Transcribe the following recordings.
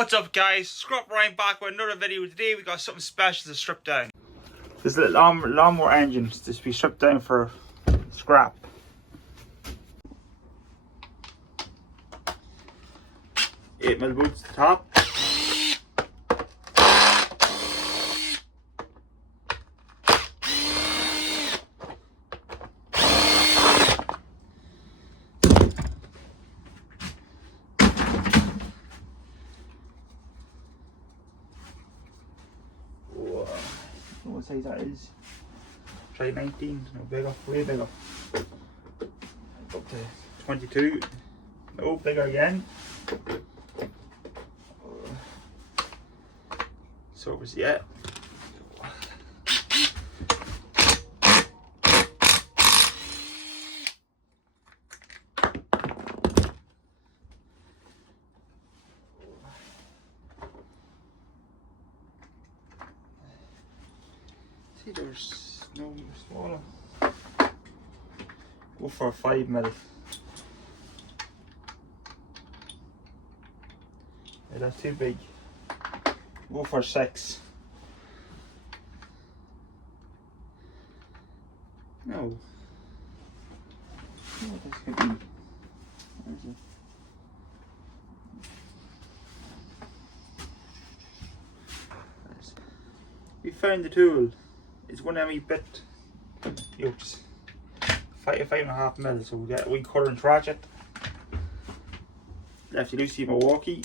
What's up guys, Scrap Ryan back with another video. Today we got something special to strip down. This little lawnmower engine is to be stripped down for scrap. Eight mil boots at the top. What size that is? Try 19, no bigger, way bigger. Up to 22, no bigger again. So it was, yeah. See, there's no smaller. Go for 5 mil. Yeah, that's too big. Go for 6. No. Oh, this could be. Where's it? We found the tool. It's one of my bit yokes. 5.5 mil, so we get a wee current ratchet. Lefty loosey Milwaukee.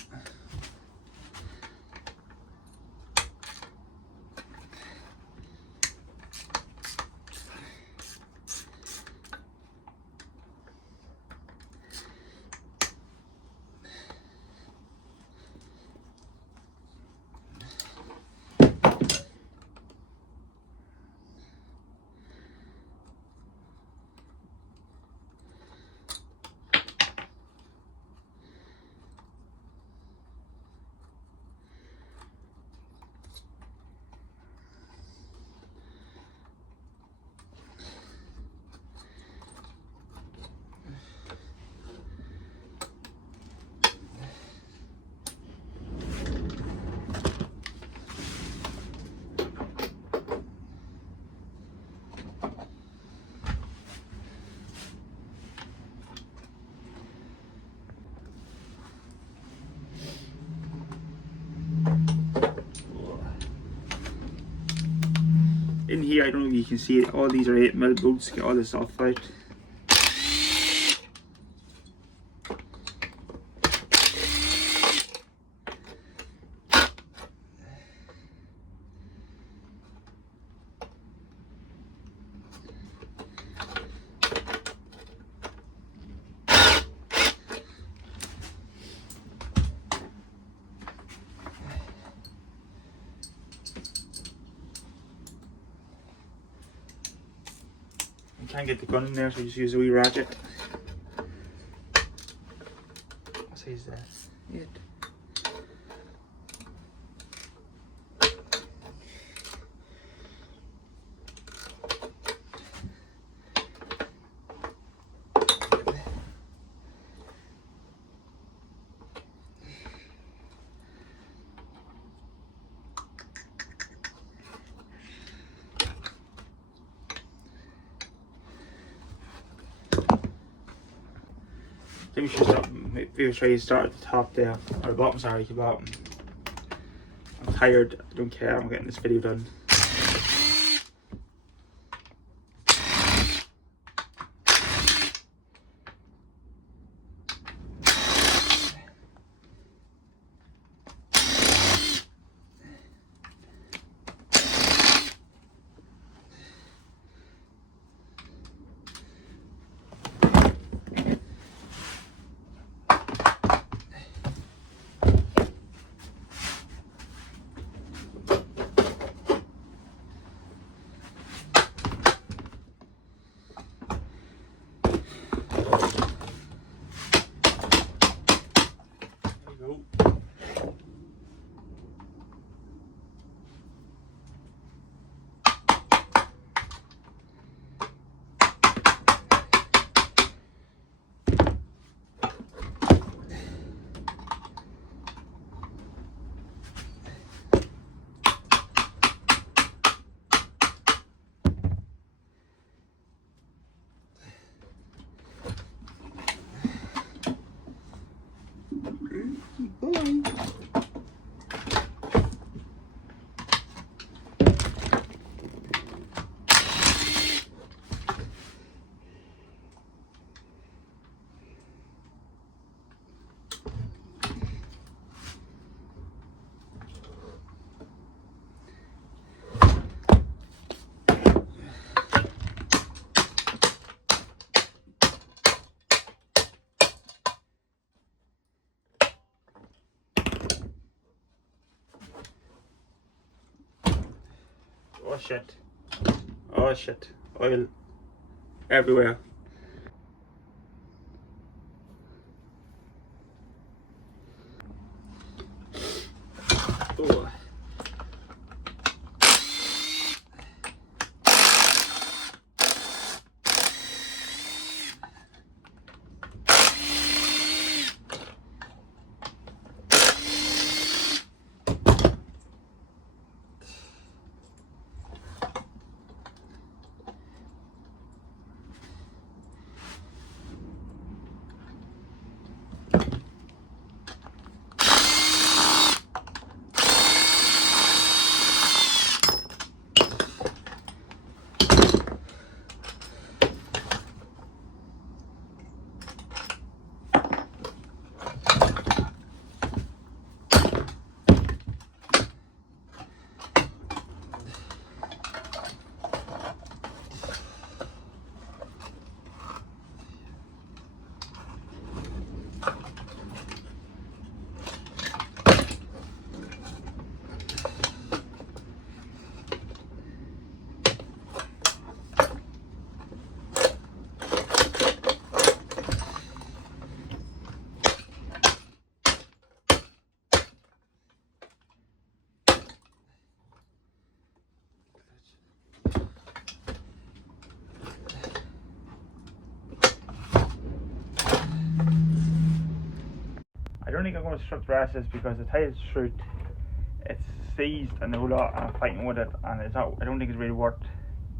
In here, I don't know if you can see it, all these are 8 mil bolts, get all this off out. Can't get the gun in there, so just use a wee ratchet. What size is that? 8. I think we should start, maybe try to start at the top there, or the bottom, sorry, the bottom. I'm tired, I don't care, I'm getting this video done. Oh shit. Oh shit. Oil everywhere. Oh. I don't think I'm going to strip the rest of this because the title shoot, it's seized a new lot and I'm fighting with it, and it's not, I don't think it's really worth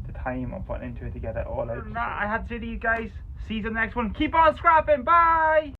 the time I'm putting into it to get it all out. I had to say to you guys, see you in the next one. Keep on scrapping, bye!